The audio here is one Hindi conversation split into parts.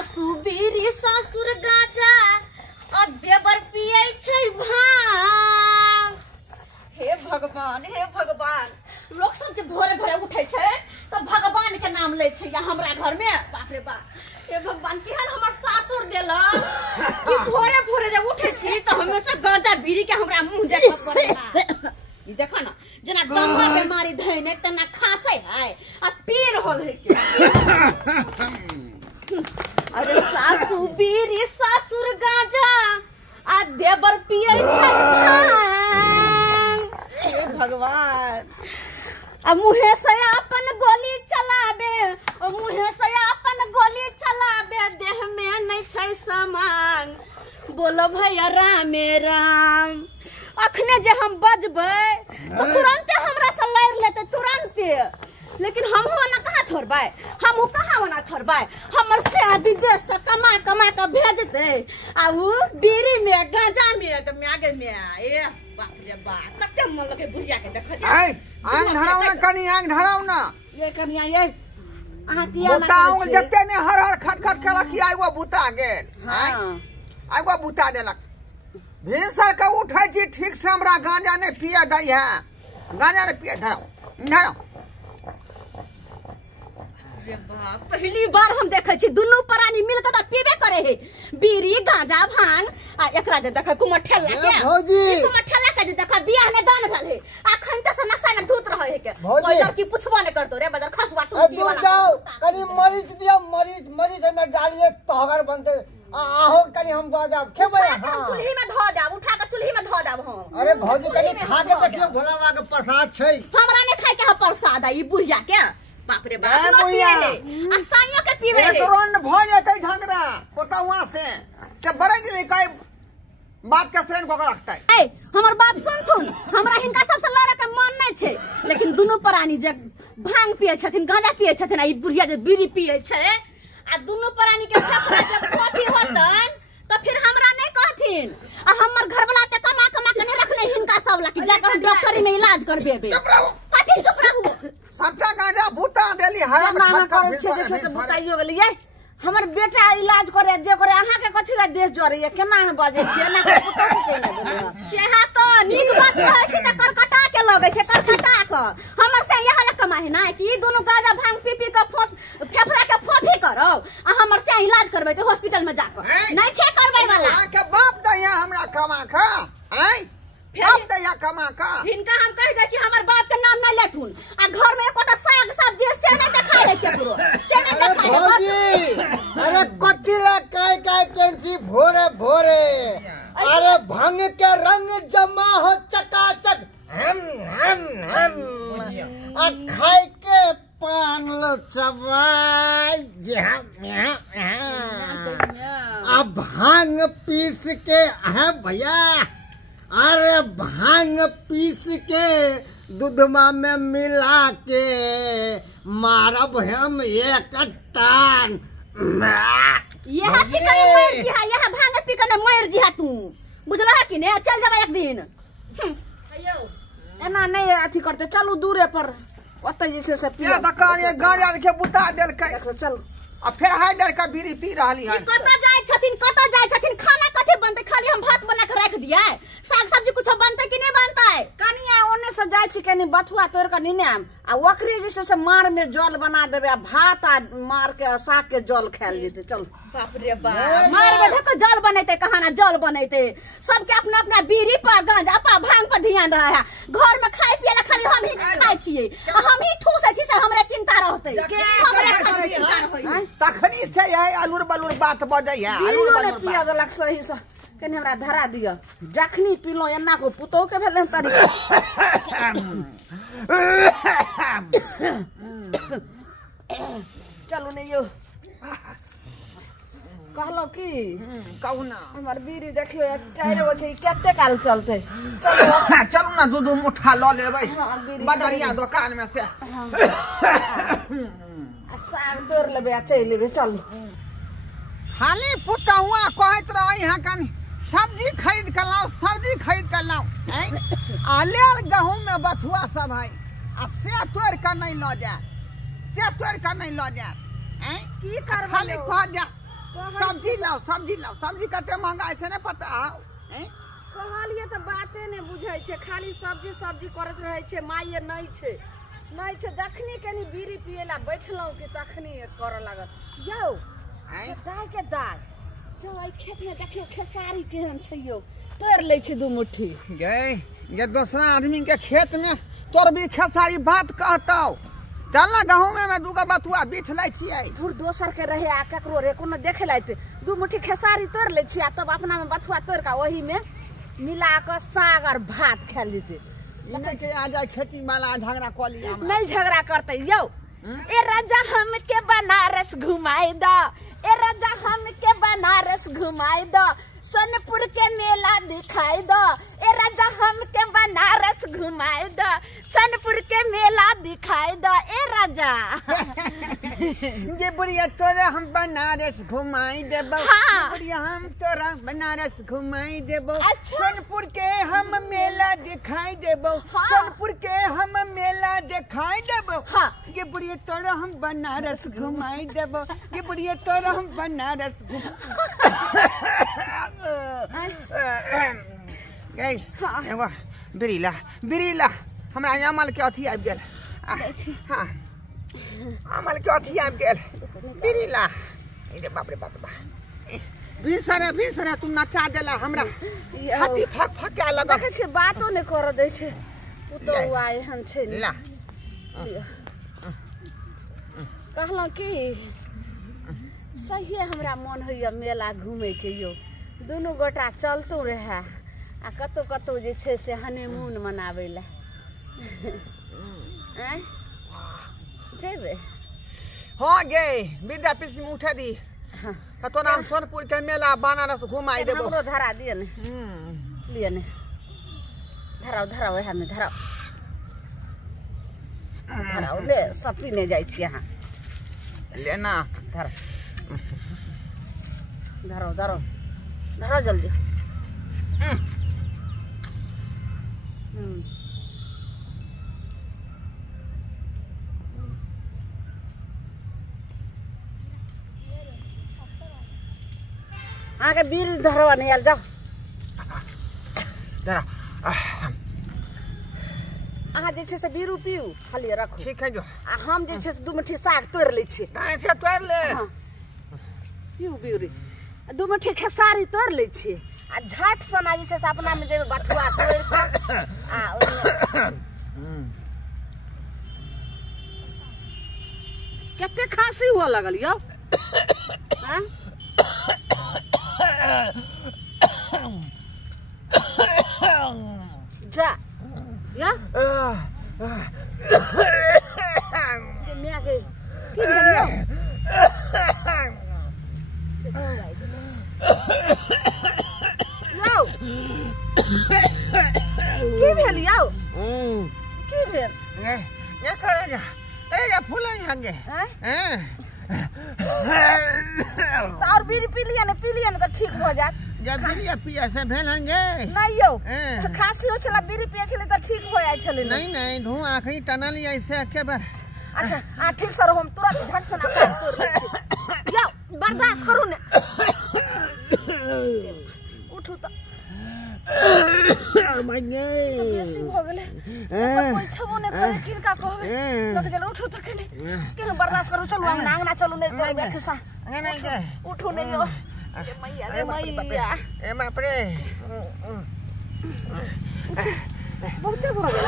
सासू बीरी ससुर गाजा और देवर पिए छै भांग। हे भगवान लोग सब जे भोरे भोरे उठे छै तो भगवान के नाम ले छै या हमरा घर में। बाप रे बाप, हे भगवान केहन हमर सासुर देला कि भोरे भोरे जब उठे छी तो हमेशा गांजा बीड़ी के हमरा मुंह देख पड़ेला। ई देखा ना जना दमा बीमारी धइने तना खासे है आ पीर होल है के। अरे सासू बीरी ससुर गांजा आ देवर पिए छै भांग। हे भगवान, आ मुहे से अपन गोली चलाबे, मुहे से अपन गोली चलाबे, देह में नहीं छै समांग। बोलो भैया रामे राम। अखने जे हम बजबै तो तुरंते हमरा से लड़ लेते तुरंते, लेकिन हम ना कहाँ छोड़बै, हम कहाँ ना छोड़बै। हमर से विदेश से कमा कमा के भेजते आ उ बीड़ी में गांजा में मागे में। ए बाप रे बाप, कते मन लगे बुढ़िया के देख जा। आंग धराऊ ना कनी, आंग धराऊ ना ये कनिया ये अहाँ किया ना बताऊ जत्ते ने हर हर खट खट केला कि आइगो बुता गेल। हां आइगो बुता देलक। भिनसर के उठै छी ठीक से हमरा गांजा नहीं पिए दै है, गांजा नहीं पिए। धराऊ पहली बार हम देखे छी दुनू प्राणी मिलकर तो पीबे करे है बीड़ी गांजा भांग। आ एकरा जे देखे कुमर ठेला के भौजी, कुमर ठेला के जे देखे बियाह ने दान भेल है अखन त से नशा में धूत रहे है के। कोई लड़की पूछबो ने करतो रे बजर खसवा टूटी वाला। जाओ कनी मरीच दिया, मरीच में डालिए तहगर बनते आहो कनी हम दो जाब खेबै। हां चूल्ही में धो देब, उठा के चूल्ही में धो देब हम। अरे भौजी कनी खा के देखियो भोला बाबा के प्रसाद छै। हमरा ने खाए के प्रसाद आई बुढ़िया के। बाप रे बाप, न पिए ले आ साइयो के पीवे ले। एकरोन भ जेतै झगड़ा पोतवा से बड़े दिन कई बात के श्रेण को रखतै। ए हमर बात सुन, हमरा हिनका सब से लड़े के मन नै छै, लेकिन दुनू प्राणी जे भांग पिए छथिन गांजा पिए छथिन आ ई बुढ़िया जे बीड़ी पिए छै आ दुनू प्राणी के फेफड़ा जब कॉफी होतन तो फिर हमरा नहीं कहथिन। आ हमर घरवाला ते कमा कमा के नहीं रखले हिनका सब ला कि जाकर डॉक्टरी में इलाज करबेबे। कथि चुप रहू, सबटा गांजा बूता देली हर ना करे छे जे छोटे बुताइयो गेलिए। हमर बेटा इलाज करे जे करे अहाँ के कथि ला देश जरैया केना हम बाजे छी ना के पुतो के केना देलिए। सेहा तो नीक बात कहै छी त करकटा के लगै छै, करकटा के हमर से यह ला कमाई ना कि ई दोनों गांजा भांग पी पी के फेफड़ा के फोफी करो आ हमर से इलाज करबै त हॉस्पिटल में जाकर नहीं छै करबै वाला। के बाप दैया हमरा कमा खा हैं, बाप दैया कमा खा। हिनका हम कह दै छी हमर बाप के नाम न लेथुन आ घर में एकोटा साग सब्जी से नहीं देखा दै केकरो, से नहीं देखा दै। भौजी अरे कथि ला काय केंसी भोरे भोरे। अरे भांग के रंग जमा हो चकाचक हम आ खाए के पान लो चबाई आ भांग पीस के है भैया। अरे भांग पीस के दूधमा में मिला के मारब हम एक टान। यह पी के मर जी है, यह भांग पी के मर जी है तू, बुझला है कि ने। चल जाबे एक दिन। अयो एना नहीं अथी करते, चलू दूरे पर ओतै जे छै से ये दुकान ये गांजा के बुता देलकै। चल आ फिर हाय डर का बीड़ी पी रहली है। कत जाय छथिन खाना कथि बनते, खाली हम भात बना के रख दिया, साग सब्जी कुछ बनते कि नहीं बनते। कनिया ओने से जाय छी कनी बथुआ तोड़ के निनाम आ ओकरी जे से मार में जल बना देबे आ भात आ मार के साग के जल खायल जेते। चल बाप रे बाप, मार में धक जल बनेते, कहां ना जल बनेते। सबके अपना अपना बीड़ी पर गांजा पर भांग पर ध्यान रहा है। घर में खाए पिए ला खाली हम ही खाए छिए, हम ही ठूसे छी से हमरे चिंता रहते। हमरे खाली चिंता रहै तखनी से है आलूर बलूर बात बजै है। आलूर ने बलूर पिया देलक सही से कनी हमरा धरा दिया। जखनी पीलो एना को पुतो के भेले तरी चलू ने यो कहलो की कहू ना हमर बीड़ी देखियो 4 गो छै केते काल चलते। चलू ना दू मुठ्ठा ल लेबै बदरिया दुकान में से। साग तोड़ लेबे आ चल लेबे। चल खाली पुतहुआ कहत रही है कनी सब्जी खरीद कर लाओ, सब्जी खरीद कर लाओ। आले गहूं में बथुआ सब है आ से तोड़ कर नहीं ल जा, से तोड़ कर नहीं ल जा। की करबे खाली कह जा सब्जी लाओ सब्जी कते महंगा छै ने पता हैं कहलिए तो बाते नहीं बुझै छै खाली सब्जी करत रहै छै माये नहीं छै जखनी कनी बीड़ी पिएला बैठलौ कि तखनी कर लागत यौ दाय के दाय जो आई खेत में देखियो खेसारी केहन छै यौ तोड़ ले छै 2 मुट्ठी गए ये दूसरा आदमी के खेत में तोर भी खेसारी बात कहतौ चल ना गहूं में 2 गो बथुआ बीठ लै छियै धुर दोसर के रहे आ ककरो रे कोनो देखे लायते 2 मुट्ठी खेसारी तोड़ ले छियै तब अपना में बथुआ तोड़ का वही में मिला के साग और भात खा लेते इने के आ जाए खेती वाला झगड़ा क लिया नहीं झगड़ा करते यौ ए राजा हमके बनारस घुमाई द ए राजा हमके बनारस घुमाई द सोनपुर के मेला दिखाई द ए राजा हमके बनारस घुमाई द सोनपुर के मेला दिखाई द ए राजा ये बुढ़िया तोरा हम बनारस घुमाई देबो हाँ। बुढ़िया हम तोरा बनारस घुमाई देबो अच्छा। सोनपुर के हम मेला दिखाई देबो हाँ। सोनपुर के हम मेला दिखाई देबो हाँ। ये बुढ़िया तोरा हम बनारस घुमाई देबो ये बुढ़िया तोरा हम बनारस गई हाँ। एगो बिरीला हमरा अमल के अथी आबि गेल हाँ अमल के अथी आबि गेल बिरीला ए बाप रे बाप भीसरे तू नचा देला हमरा छाती फक लगा देखे छै बातो नहीं कर दे छै पुतो आए हन छै ला कहलौ कि सही हमरा मन होइए मेला घूमे के यौ दुनू गोटा चलतो रहे आ कतौ जे छै से हनीमून मनाबै ला जेबे हाँ गे विद्यापीठ में उठा दी हाँ तो नाम सोनपुर के मेला बनारस घुमाई देबो हमरो धरा दिए ने लिए ने धराओ वह में धराओ ले सब पीने जाइ छी अहाँ लेना धराओ जल्दी आगे बीर धरवा नहीं आल जाओ जरा अहाँ जे छै से बीरू पीऊ खाली रखू ठीक है जो आ हम जे छै से 2 मुट्ठी साग तोड़ लै छी ताए से तोड़ ले हाँ। पीऊ बीरू 2 मुट्ठी खेसारी तोड़ लै छी आ झट सना जे छै से अपना में जे बथुआ तोड़ के आ केते खांसी हुआ लगल यौ हैं जा या के मैं के की भेल यौ यौ की भेल यौ की भेल ये करे जा ए फूलन हंगे हैं तो और बीड़ी पी लिया ना तो ठीक हो जात जब बिरिया पिया से भेल हंगे नहीं यौ खांसी हो छला बीड़ी पिए छले तो ठीक हो जाय छले नहीं धुआं आखरी टनल ऐसे के बार अच्छा हां ठीक सर हम तुरंत झट से ना तोड़ ले यौ बर्दाश्त करू ने उठू तो मगे बेसी हो गेले कोई छबो ने करे किनका कहबे लोग जल उठू तो के बर्दाश्त करू चलू हम नांगना चलू ने तो देख सा नहीं के उठू नहीं यो मैया ए बाप रे बहुते हो गेल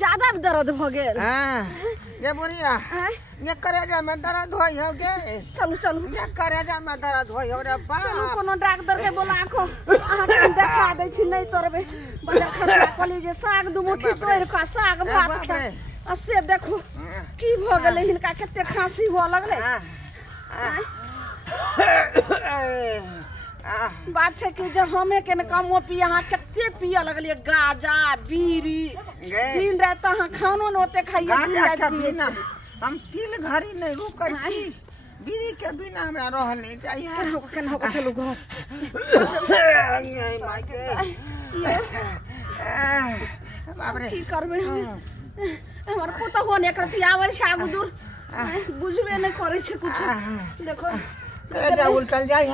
ज्यादा दर्द हो गेल ये बुढ़िया ये करेजा में दर्द होई हो गे चलू ये करेजा में दर्द होई हो रे बा चलू कोनो डॉक्टर के बोला आखो अहाँ के देखा दै छी नहीं तोरबे बजार खसला कहली जे साग 2 मुट्ठी तोड़ के साग भात खा असे देखो की भ गेलै हिनका कते खांसी हो लगले बात है कि जब हमें के कमो पी अहाँ कते पिए लगलिए गाजा बीड़ी दिन रात अहाँ खानो न ओते खाइए दिन रात बिना हम तिल घड़ी नहीं रुकै छी बीड़ी के बिना हमरा रहल नहीं चाहिए केना हो चलू घर माय के बाप रे की करबे हमर पुत हो ने करती आबै छै आगु दूर बुझबे नहीं करे छे कुछ देखो करेजा उल्टल जाय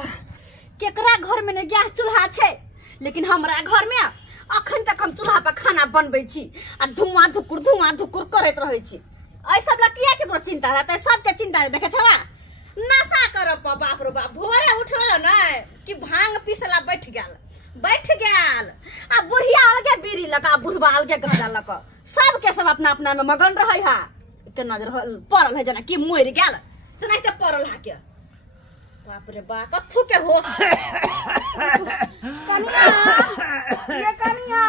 केकरा घर में ने गैस चूल्हा छे लेकिन हमरा घर में अखन तक हम चूल्हा पर खाना बनबै छी आ धुआं धुकुर करैत रहै छी ऐ सब ला किया केकरो चिंता रहतै सबके चिंता है देखे छवा नशा करब बाप रे बाप भोरे उठल न कि भांग पीसला बैठ गेल आ बुढ़िया अलगे बीड़ी लगा बुढ़वा अलगे गांजा लगा सबके सब अपना अपना में मगन रहै हा के नजर पड़ल है जना कि मर गेल तनाइते पड़ल हा के बाप रे बाप कथु के हो कनिया ये कनिया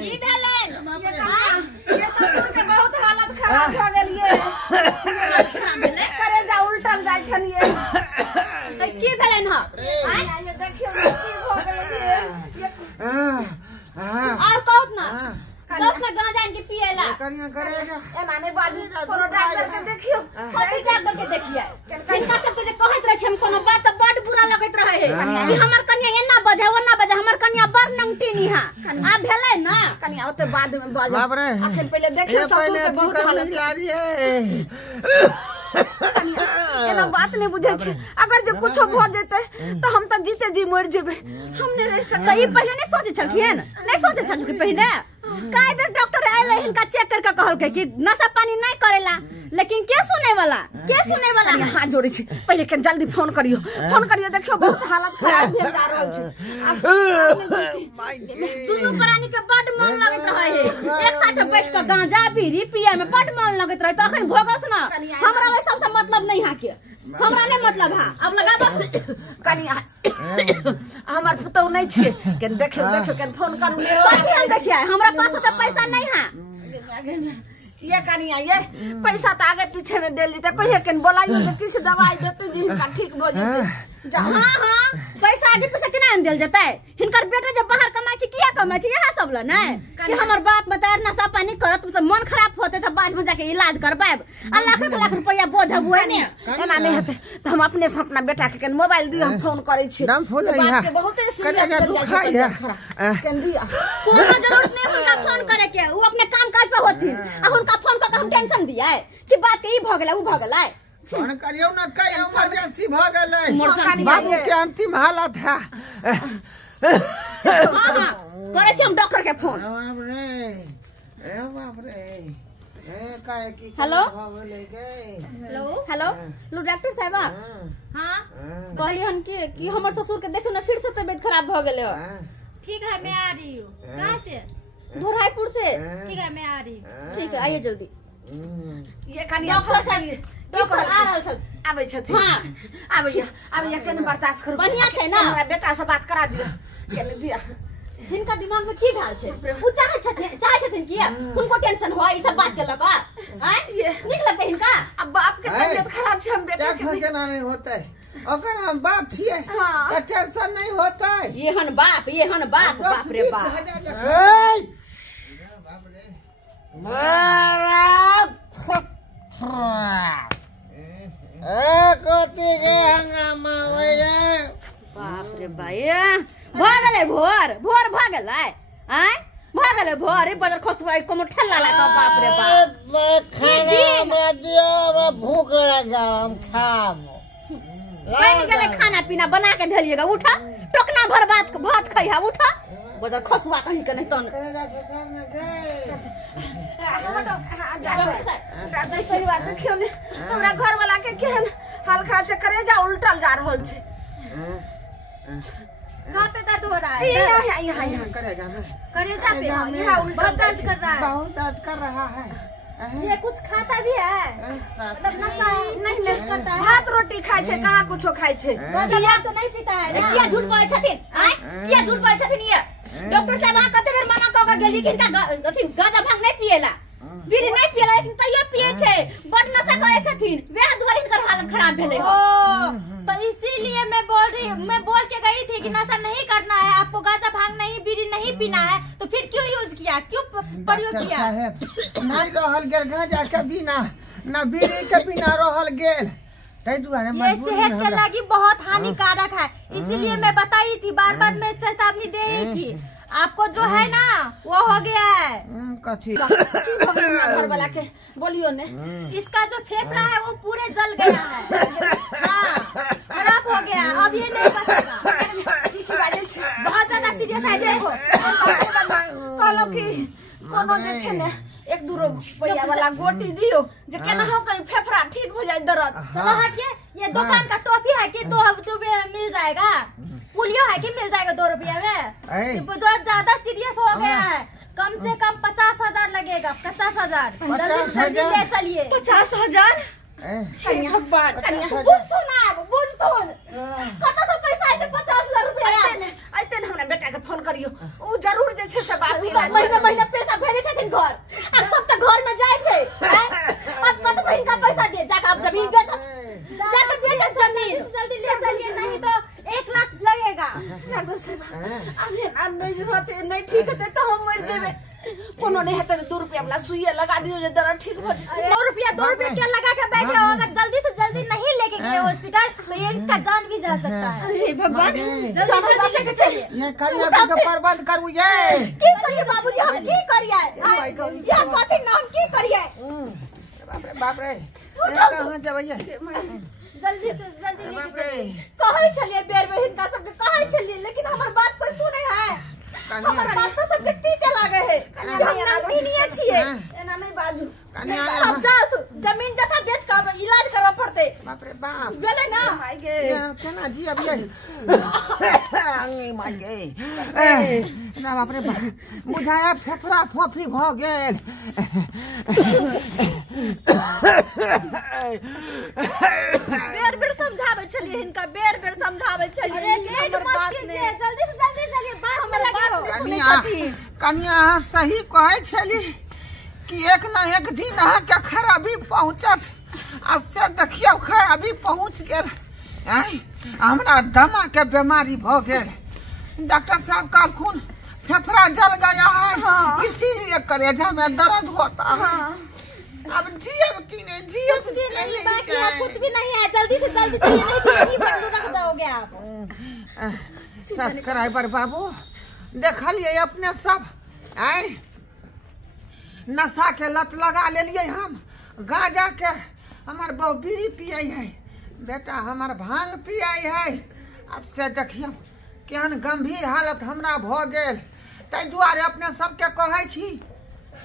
की भेलन ये ससुर के बहुत हालत खराब भ गेल ये खराब भेले करे जा उल्टल जाय छनिए त की भेलन ह ये देखियो की भ गेल ये और कहत ना गांजा इनके पिएला कनिया करेजा एना ने बाजू कोनो डॉक्टर के देखियो कोई डॉक्टर के देखिए इनका सब के कहत रहे हम कोनो बात बड़ बुरा लगत रहे है कि हमर कन्या एना बजे ओना बजे हमर कन्या बड़ नंगटीनी हा आ भेलै ना कन्या ओते बाद में बाजू बाप रे अखन पहले देखियो ससुर के बहुत हालत कारी है एना बात नहीं बुझै छी अगर जे कुछो भ जेते तो हम त जीते जी मर जेबे हम नहीं रह सकै ई पहले नहीं सोचे छलखिन नहीं सोचे छलखिन पहले काई बेर डॉक्टर आइले इनका चेक करके कहलकै कि नशा पानी नहीं करेला लेकिन के सुने वाला हाथ जोड़े छी पहले के जल्दी फोन करियो देखियो बहुत हालत खराब भेल जा रहल छै दुनू प्राणी के बड मन लगत रहे है एक साथ बैठ के गांजा बीड़ी पिए में बड मन लगत रहे त अखन भोगत ना हमरा वे सब से मतलब नहीं हा के हमरा नहीं मतलब हा अब लगा बस कनिया हमर पुतौ नहीं छे के देखियो के फोन करू ने देखिए हमरा पास तो पैसा नहीं है ये कनिया ये पैसा तो आगे पीछे में दे लीते पहले कन बोलाइयो तो किछ दवाई देते जी हिनका ठीक हो जते हां पैसा आगे पीछे केना देल जते हिनकर बेटा जब बाहर कमाई छी किया कमाई छी यह सब ल नै कि हमर बाप बता नशा पानी करत तो मन खराब होते त बाद में जाके इलाज करबाब आ लाख रुपया बोझब हुए ने एना नहीं हेते तो हम अपने से अपना बेटा के मोबाइल दियो हम फोन करे छी नाम फोन है बहुत सीरियस कर जाय कन दिया कोनो जरूरत नहीं उनका फोन करे के वो अपने काम काज पे होथिन आ उनका फोन करके हम टेंशन दिए कि बात के ई भ गेलै उ भ गेलै फोन करियो ना कई इमरजेंसी भ गेलै बाबू के अंतिम हालत है हां करे छी हम डॉक्टर के फोन बाप रे काय की हेलो भ गेलै गे हेलो लो डॉक्टर साहब हां कहली हन कि हमर ससुर के देखियो ना फिर से तबीयत खराब भ गेलै ठीक है मैं आ रही हूँ कहाँ से धोराईपुर से ठीक है मैं आ रही हूँ ठीक है आइए जल्दी ये कनिया डॉक्टर साहब डॉक्टर आ रहल छ आबै छथिन हां आबै केने बर्दाश्त करू बढ़िया छै ना हमरा बेटा से बात करा दियो केने दिया इनका दिमाग में की ढाल छै उ चाहे छथिन किया उनको टेंशन हो ई सब बात के लगा हैं ये निक लगते इनका अब बाप के तबीयत खराब छै हम बेटा टेंशन केना नहीं होतै अगर हम बाप छिए त टेंशन नहीं होतै ये हन बाप बाप रे बाप कति के हंगामा होइए बाप रे भाई भागले भोर भागले हैं भागले भोर ई बजर खसवाई कोमो ठल्ला लगा बाप रे बाप खाना हमरा दियो हमरा भूख लगा हम खाब बन गेले खाना पीना बना के धलिएगा उठा टोकना भर भात खइहा उठा बजर खसवा कहीं के नहीं तन देखियो ने हमरा घर वाला के केहन हाल खराब से करे जा उल्टल जा रहल छै कहाँ पे दर्द हो रहा है यहाँ करेगा करेजा पे यहाँ उल्टा दर्द कर रहा है बहुत दर्द कर रहा है ये कुछ खाता भी है मतलब नशा नहीं करता है भात रोटी खाय छै कहाँ कुछो खाय छै गांजा तो नहीं पीता है ना किया झूठ बोले छथिन हैं किया झूठ बोले छथिन ये डॉक्टर साहब वहां कते बेर मना क के गेली कि इनका अथी गांजा भांग नहीं पिएला बीड़ी नहीं पिएला लेकिन तैयो पिए छै बड नशा करे छथिन वेह दुआरे इनकर हालत खराब भेलै हो तो इसीलिए मैं बोल के गई थी कि नशा नहीं करना है आपको गांजा भांग नहीं बीड़ी नहीं पीना है तो फिर क्यों यूज किया क्यों प्रयोग किया नहीं रहल गेल गांजा के बिना ना बीड़ी के बिना रहल गेल तै दुआरे ये सेहत के लगी बहुत हानिकारक है इसीलिए मैं बताई थी बार मैं चेतावनी दे ही थी आपको जो है ना वो हो गया है। कथी घर वाला के बोलियो ने। इसका जो फेफड़ा है वो पूरे जल गया है। हाँ, खराब हो गया, अब ये नहीं बचेगा। बहुत ज्यादा सीरियस है, देखो। कहलो कि कोनो जे छे ने 1-2 रुपया वाला गोटी दियो जे केना हो कहीं फेफड़ा ठीक हो जाए दर्द। चलो हटिए, ये दुकान का टॉफी है कि 2 रुपये में मिल जाएगा, पुलियो है कि मिल जाएगा 2 रुपया में। ये बहुत ज्यादा सीरियस हो गया है, कम से कम 50,000 लगेगा। 50,000 जल्दी ले चलिए। 50,000 कन्या भगवान कन्या बुझ तो ना बुझ तो कत से पैसा आते 50,000 रुपया आते न हमरा बेटा के फोन करियो ओ जरूर जे छे से बात महीना पैसा भेजे छथिन घर। अब सब त घर में जाय छै, अब कत से इनका पैसा दे जाके अब जमीन बेच जाके बेच जमीन जल्दी ले चलिए, नहीं तो 1 लाख लगेगा। अब नहीं रहते नहीं ठीक होते तो हम मर जेबे। कोनो नहीं है 2 रुपया वाला सुइया लगा दियो जे दर्द ठीक हो जाए। 2 रुपया क्या लगा के बैठे हो? अगर जल्दी से जल्दी नहीं लेके गए हॉस्पिटल तो ये इसका जान भी जा सकता है। अरे भगवान जल्दी लेके चलिए। ये कन्या के प्रबंध करू ये की करिए बाबूजी, हम की करिए या कथि नाम की करिए। बाप रे कहां जबैया जल्दी से जल्दी बाप लेके रे। चलिए। कहै छलिए बेर में हिनका सबके कहै छलिए, लेकिन हमर बात कोई सुनै है। हमर बात तो सबके तीते लागे है। हम नामकीनिए छिए, एना नहीं बाजू। कन्या अब जा तू जमीन जथा बेच के इलाज करवा पड़ते। बाप रे बाप गेले ना माय गे ये केना जी अब ये अंगी माय गे ना बाप रे बुझाया फेफड़ा फोफी भ गेल। बेर समझावे छलिए हिनका, बेर समझावे छलिए। अरे लेट मत कीजिए, जल्दी से जल्दी चलिए, बात में लगे हो। कन्या अहाँ सही कहै छली कि एक ना एक दिन अहाँ के खराबी पहुंचत। आ से देखियो खराबी पहुंच गेल। हमरा दमा के बीमारी भ गेल। डॉक्टर साहब कहलखुन फेफड़ा जल गया है, इसीलिए कलेजा में दर्द होता है। अब जियब की नहीं जियब कुछ भी नहीं बाकी है, कुछ भी नहीं है। जल्दी से जल्दी चलिए, नहीं तो यहीं पर रख जाओगे आप। सब्सक्राइबर बाबू देखलिए अपने सब नशा के लत लगा लेलिए। हम गांजा के हमार बहु बीड़ी पिए है, बेटा हमार भांग पिए है। से देखिए केहन गंभीर हालत हमरा भ गेल। ताहि दुआरे अपने सबके कहै छी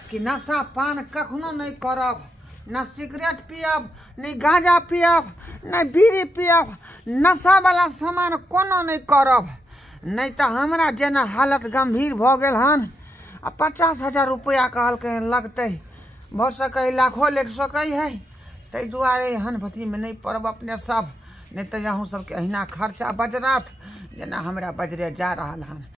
कि नशा पान कखनो नहीं करब, न सिगरेट पियब, नहीं गांजा पियब, नहीं बीड़ी पियब, नशा वाला सामान कोनो नहीं करब। नहीं तो हमरा जेना हालत गंभीर भ गेल हन। 50,000 रुपया कहलकै लगते, भ सकै लाखों लग सकै है। ताहि दुआरे हन भती में नहीं पड़ब अपने सब, नहीं तो अहूँ सबके अहिना खर्चा बजरत जेना हमरा बजरे जा रहा हन।